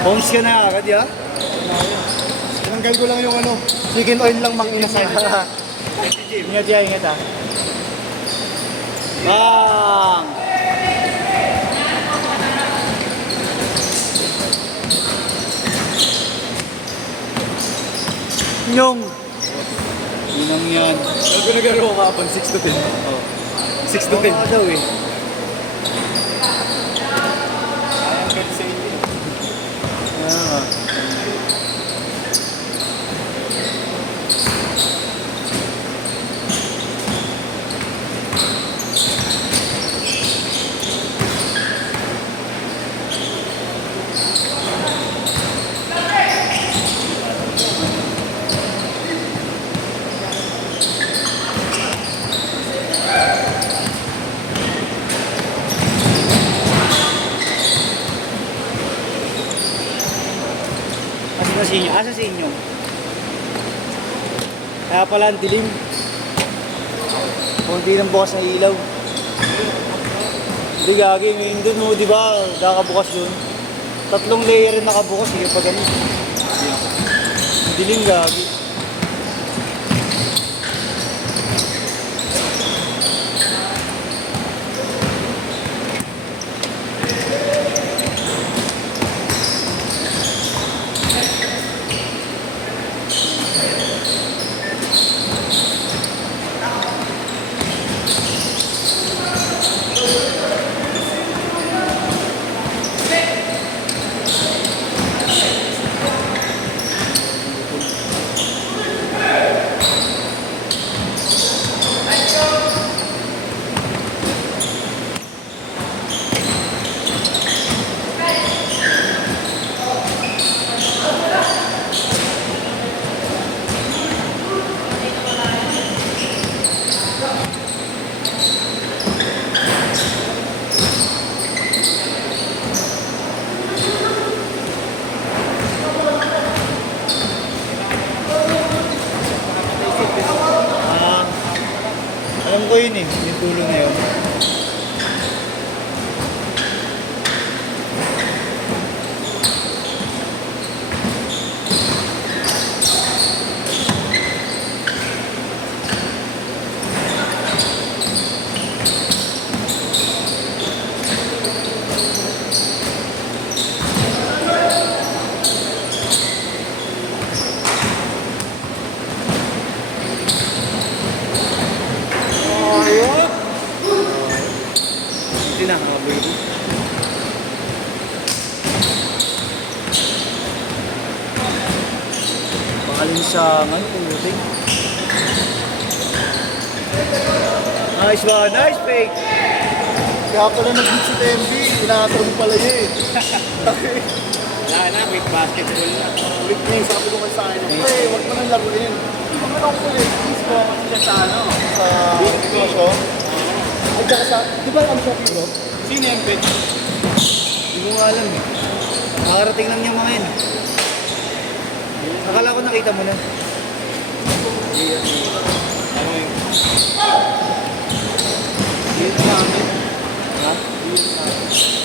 Homes ka na agad, ya? Tinanggal ko lang yung ano, chicken oil lang mang inasal. Ingat ya, ingat ha. Bang! Nyong! Inang yan. Sabi ko nagaro ko kapag 6 to 10. Oh. 6 to 10. Baka daw eh. Ah. Asa sa inyo? Kaya pala ang dilim. Kunti ng bukas na ilaw. Hindi gagi, ngayon dun mo, di ba? Nakabukas yun. 3 layer rin nakabukas, sige pa ganun. Dilim gagi. Alam ko yun eh, yung tulo na yun. Hindi na, baby. Pangalinsangan, puting. Nice ba? Nice fake! Kaya pala nag-beat si TMB, tinatawag pala niya eh. Wala na, with basketball na. Ulit niya, sabi ko nga sa akin, hey, huwag mo nang laruin. Huwag mo nang ulit, please ko ako siya sa ano, sa show. At saka sa, di ba ang shopping bro? Sino yung pet? Hindi ko nga alam eh. Nakarating lang yung mga yun. Akala ko nakita mo na. Ano yun? Hindi na namin. Ha? Hindi na namin.